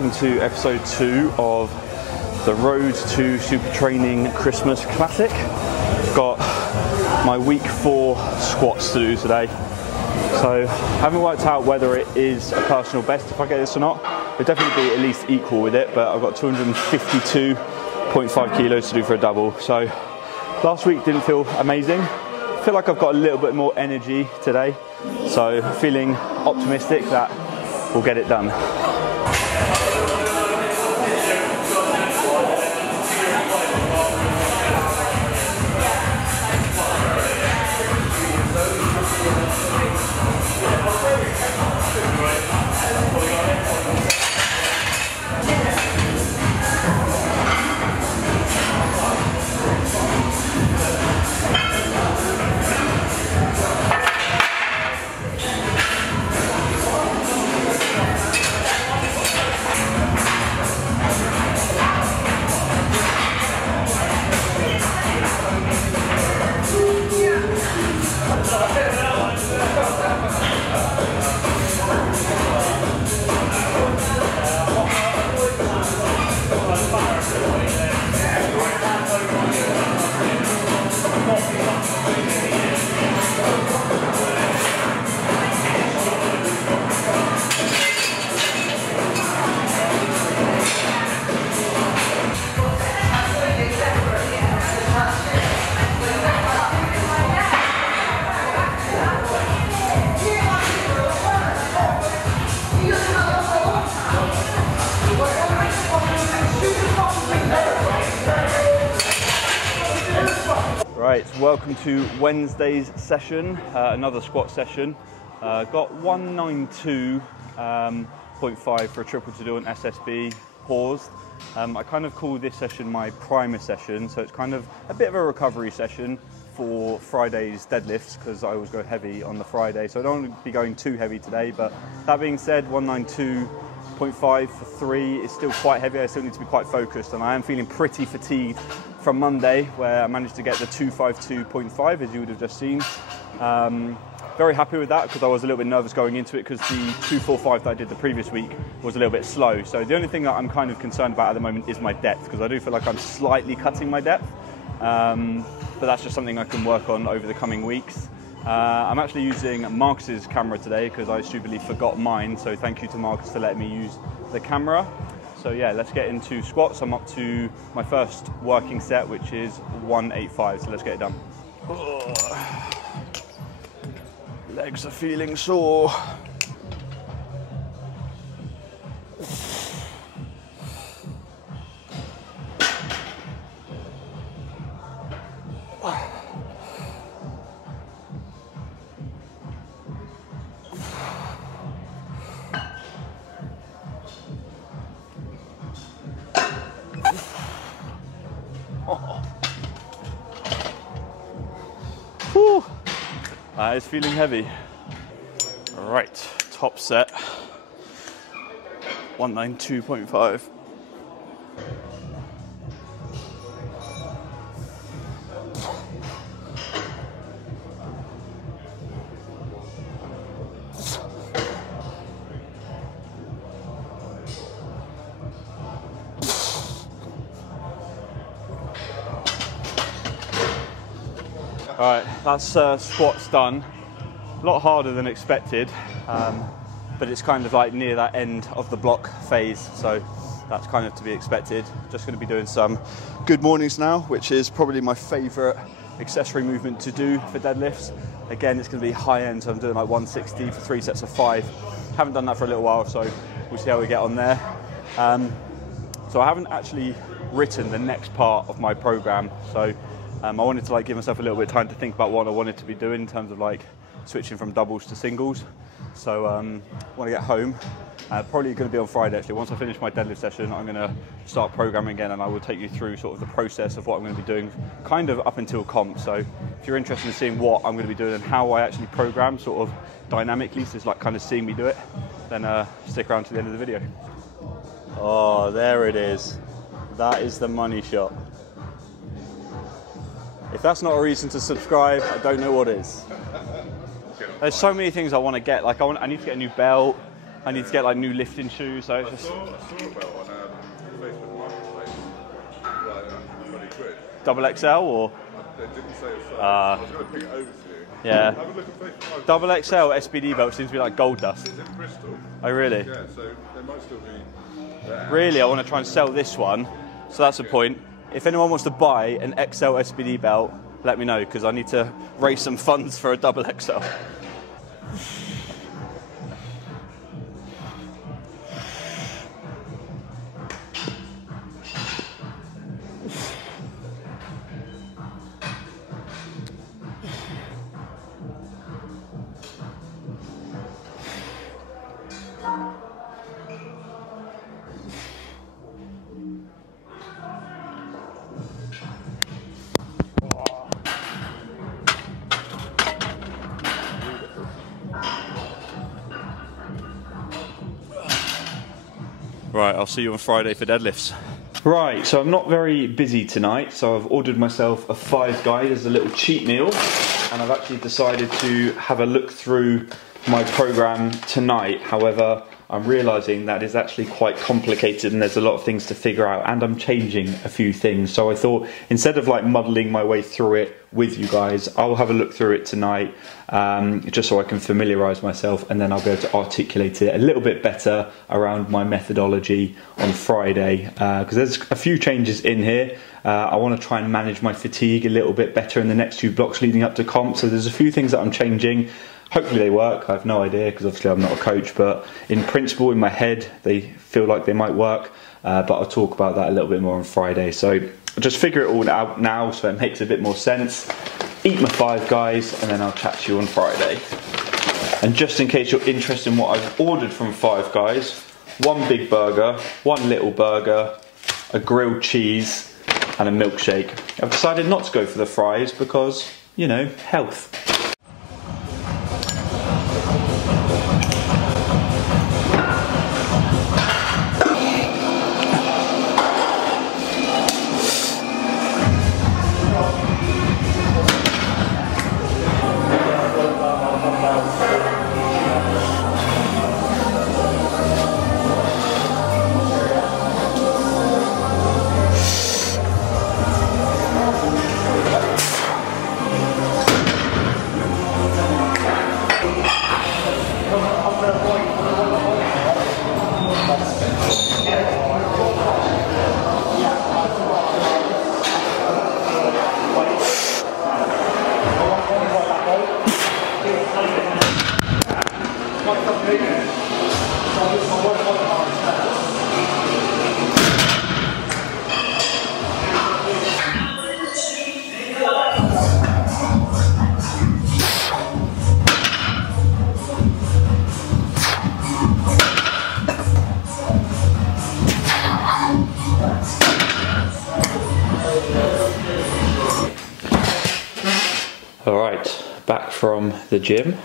welcome to episode 2 of the Road to Super Training Christmas Classic. Got my week 4 squats to do today. So I haven't worked out whether it is a personal best if I get this or not. It'll definitely be at least equal with it, but I've got 252.5 kilos to do for a double. So last week didn't feel amazing. I feel like I've got a little bit more energy today. So feeling optimistic that we'll get it done. Right, welcome to Wednesday's session, another squat session. Got 192.5 for a triple to do an SSB, paused. I kind of call this session my primer session, so it's kind of a bit of a recovery session for Friday's deadlifts, because I always go heavy on the Friday, so I don't want to be going too heavy today. But that being said, 192.5 for 3 is still quite heavy. I still need to be quite focused, and I am feeling pretty fatigued from Monday, where I managed to get the 252.5, as you would have just seen. Very happy with that, because I was a little bit nervous going into it, because the 245 that I did the previous week was a little bit slow. So the only thing that I'm kind of concerned about at the moment is my depth, because I do feel like I'm slightly cutting my depth. But that's just something I can work on over the coming weeks. I'm actually using Marcus's camera today, because I stupidly forgot mine. So thank you to Marcus for letting me use the camera. So yeah, let's get into squats. I'm up to my first working set, which is 185. So let's get it done. Oh, legs are feeling sore. Whew. That is feeling heavy. All right, top set, 192.5. All right, that's squats done. A lot harder than expected, but it's kind of like near that end of the block phase, so that's kind of to be expected. Just going to be doing some good mornings now, which is probably my favorite accessory movement to do for deadlifts. Again, it's going to be high end, so I'm doing like 160 for 3 sets of 5. Haven't done that for a little while, so we'll see how we get on there. So I haven't actually written the next part of my program, so I wanted to give myself a little bit of time to think about what I wanted to be doing in terms of switching from doubles to singles. So when I get home, probably going to be on Friday actually. Once I finish my deadlift session, I'm going to start programming again, and I will take you through sort of the process of what I'm going to be doing kind of up until comp. So if you're interested in seeing what I'm going to be doing and how I actually program sort of dynamically, so it's kind of seeing me do it, then stick around to the end of the video. Oh, there it is. That is the money shot. If that's not a reason to subscribe, I don't know what is. There's so many things I want to get. I need to get a new belt. I need to get like new lifting shoes. So it's just... I saw a belt on Facebook Marketplace, like 20 quid. Double XL or? They didn't say it's I was going to ping it over to you. Yeah. Have a look at Facebook. Double XL SBD belt seems to be like gold dust. It's in Bristol. Oh really? Yeah, so they might still be there. Really, I want to try and sell this one. So that's a point. If anyone wants to buy an XL SBD belt, let me know, because I need to raise some funds for a double XL. Right, I'll see you on Friday for deadlifts. Right, so I'm not very busy tonight, so I've ordered myself a Five Guys as a little cheat meal, and I've actually decided to have a look through my program tonight. However, I'm realising that is actually quite complicated and there's a lot of things to figure out, and I'm changing a few things. So I thought, instead of like muddling my way through it with you guys, I'll have a look through it tonight, just so I can familiarise myself, and then I'll be able to articulate it a little bit better around my methodology on Friday, because there's a few changes in here. I want to try and manage my fatigue a little bit better in the next few blocks leading up to comp, so there's a few things that I'm changing. Hopefully they work. I have no idea, because obviously I'm not a coach, but in principle, in my head, they feel like they might work, but I'll talk about that a little bit more on Friday. So I'll just figure it all out now so it makes a bit more sense. Eat my Five Guys, and then I'll chat to you on Friday. And just in case you're interested in what I've ordered from Five Guys, one big burger, one little burger, a grilled cheese, and a milkshake. I've decided not to go for the fries because, you know, health. Alright, back from the gym.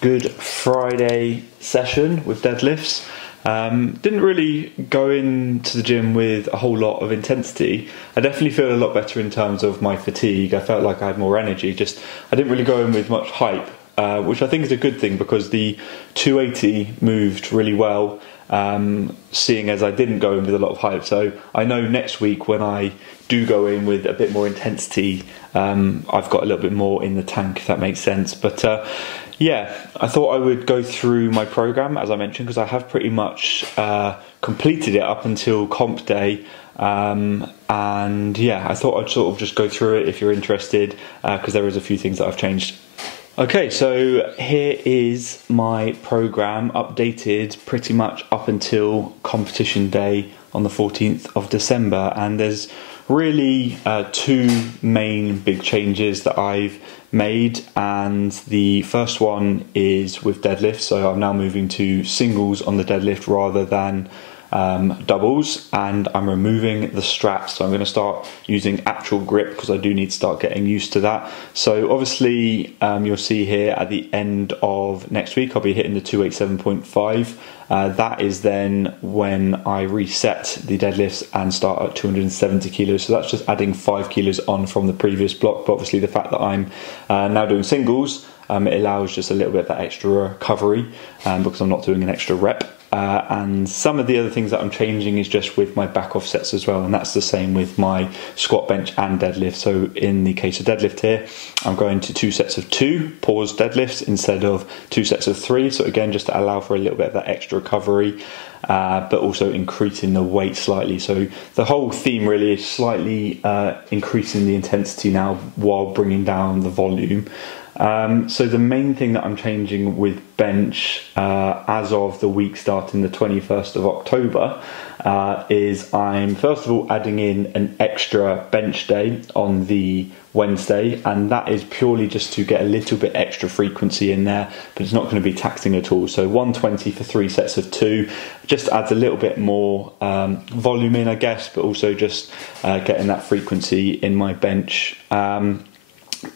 Good Friday session with deadlifts. Didn't really go into the gym with a whole lot of intensity. I definitely feel a lot better in terms of my fatigue. I felt like I had more energy. Just I didn't really go in with much hype, which I think is a good thing, because the 280 moved really well, seeing as I didn't go in with a lot of hype. So I know next week when I do go in with a bit more intensity, I've got a little bit more in the tank, if that makes sense. But yeah, I thought I would go through my program, as I mentioned, because I have pretty much completed it up until comp day. And yeah, I thought I'd sort of just go through it if you're interested, because there is a few things that I've changed. Okay, so here is my program updated pretty much up until competition day on the 14th of December, and there's really two main big changes that I've made, and the first one is with deadlift. So I'm now moving to singles on the deadlift rather than doubles, and I'm removing the straps. So I'm going to start using actual grip, because I do need to start getting used to that. So obviously you'll see here at the end of next week I'll be hitting the 287.5. That is then when I reset the deadlifts and start at 270 kilos. So that's just adding 5 kilos on from the previous block. But obviously the fact that I'm now doing singles, It allows just a little bit of that extra recovery because I'm not doing an extra rep. And some of the other things that I'm changing is just with my back offsets as well, and that's the same with my squat, bench and deadlift. So in the case of deadlift here, I'm going to 2 sets of 2 pause deadlifts instead of 2 sets of 3. So again, just to allow for a little bit of that extra recovery, but also increasing the weight slightly. So the whole theme really is slightly increasing the intensity now while bringing down the volume. So the main thing that I'm changing with bench as of the week starting the 21st of October is I'm first of all adding in an extra bench day on the Wednesday, and that is purely just to get a little bit extra frequency in there, but it's not going to be taxing at all. So 120 for 3 sets of 2 just adds a little bit more volume in, I guess, but also just getting that frequency in my bench.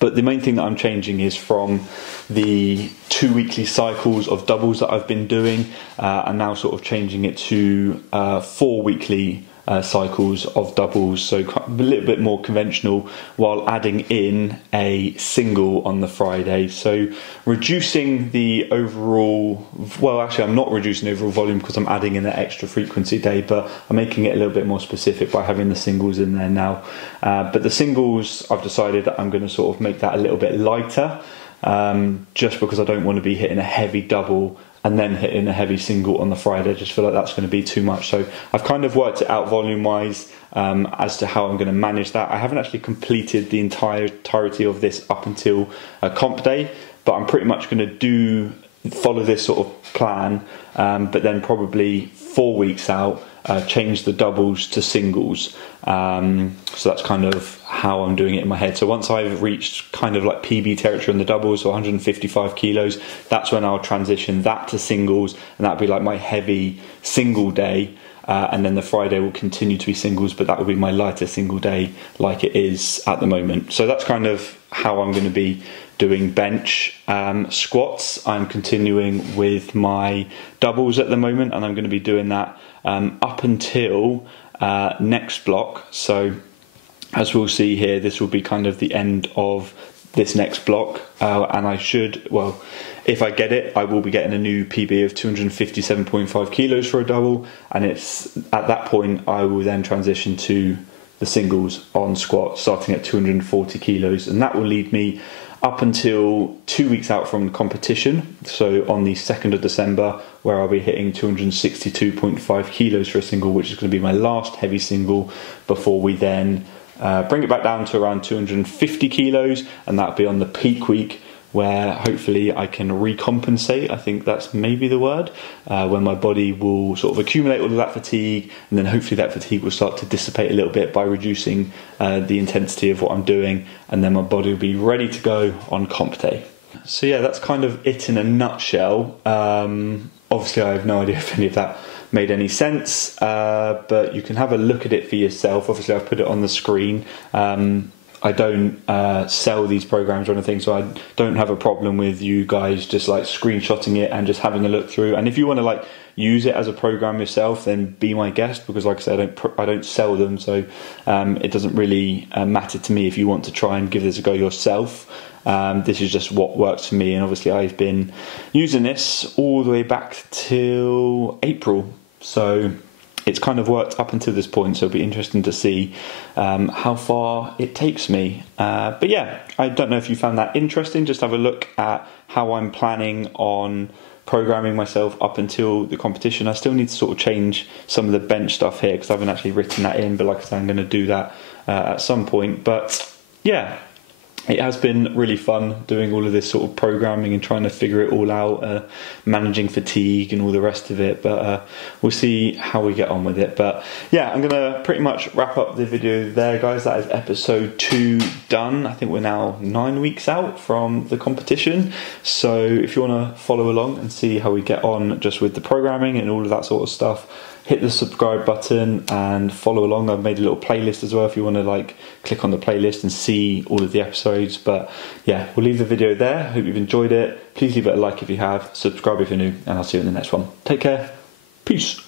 But the main thing that I'm changing is from the 2 weekly cycles of doubles that I've been doing, and now sort of changing it to 4 weekly cycles of doubles, so a little bit more conventional, while adding in a single on the Friday. So reducing the overall, well actually I'm not reducing the overall volume because I'm adding in that extra frequency day, but I'm making it a little bit more specific by having the singles in there now. But the singles, I've decided that I'm going to sort of make that a little bit lighter, just because I don't want to be hitting a heavy double and then hitting a heavy single on the Friday. I just feel like that's going to be too much. So I've kind of worked it out volume wise as to how I'm going to manage that. I haven't actually completed the entirety of this up until comp day, but I'm pretty much going to follow this sort of plan, but then probably 4 weeks out change the doubles to singles. So that's kind of how I'm doing it in my head. So once I've reached kind of like PB territory on the doubles, so 155 kilos, that's when I'll transition that to singles, and that'll be like my heavy single day. And then the Friday will continue to be singles, but that will be my lighter single day like it is at the moment. So that's kind of how I'm going to be doing bench. Squats, I'm continuing with my doubles at the moment, and I'm going to be doing that up until next block. So as we'll see here, this will be kind of the end of this next block, and I should, well, if I get it, I will be getting a new PB of 257.5 kilos for a double, and it's at that point I will then transition to the singles on squat starting at 240 kilos, and that will lead me up until 2 weeks out from the competition, so on the 2nd of December, where I'll be hitting 262.5 kilos for a single, which is going to be my last heavy single before we then bring it back down to around 250 kilos, and that'll be on the peak week, where hopefully I can recompensate, I think that's maybe the word, when my body will sort of accumulate all of that fatigue, and then hopefully that fatigue will start to dissipate a little bit by reducing the intensity of what I'm doing, and then my body will be ready to go on comp day. So yeah, that's kind of it in a nutshell. Obviously I have no idea if any of that made any sense, but you can have a look at it for yourself. Obviously I've put it on the screen. I don't sell these programs or anything, so I don't have a problem with you guys just like screenshotting it and just having a look through. And if you want to like use it as a program yourself, then be my guest, because like I said, I don't sell them, so it doesn't really matter to me if you want to try and give this a go yourself. This is just what works for me, and obviously I've been using this all the way back till April, so it's kind of worked up until this point, so it'll be interesting to see how far it takes me. But yeah, I don't know if you found that interesting. Just have a look at how I'm planning on programming myself up until the competition. I still need to sort of change some of the bench stuff here because I haven't actually written that in, but like I said, I'm going to do that at some point. But yeah, it has been really fun doing all of this sort of programming and trying to figure it all out, managing fatigue and all the rest of it, but we'll see how we get on with it. But yeah, I'm gonna pretty much wrap up the video there, guys. That is episode 2 done. I think we're now 9 weeks out from the competition, so if you want to follow along and see how we get on just with the programming and all of that sort of stuff, hit the subscribe button and follow along. I've made a little playlist as well if you want to like click on the playlist and see all of the episodes. But yeah, we'll leave the video there. Hope you've enjoyed it. Please leave it a like if you have, subscribe if you're new, and I'll see you in the next one. Take care. Peace.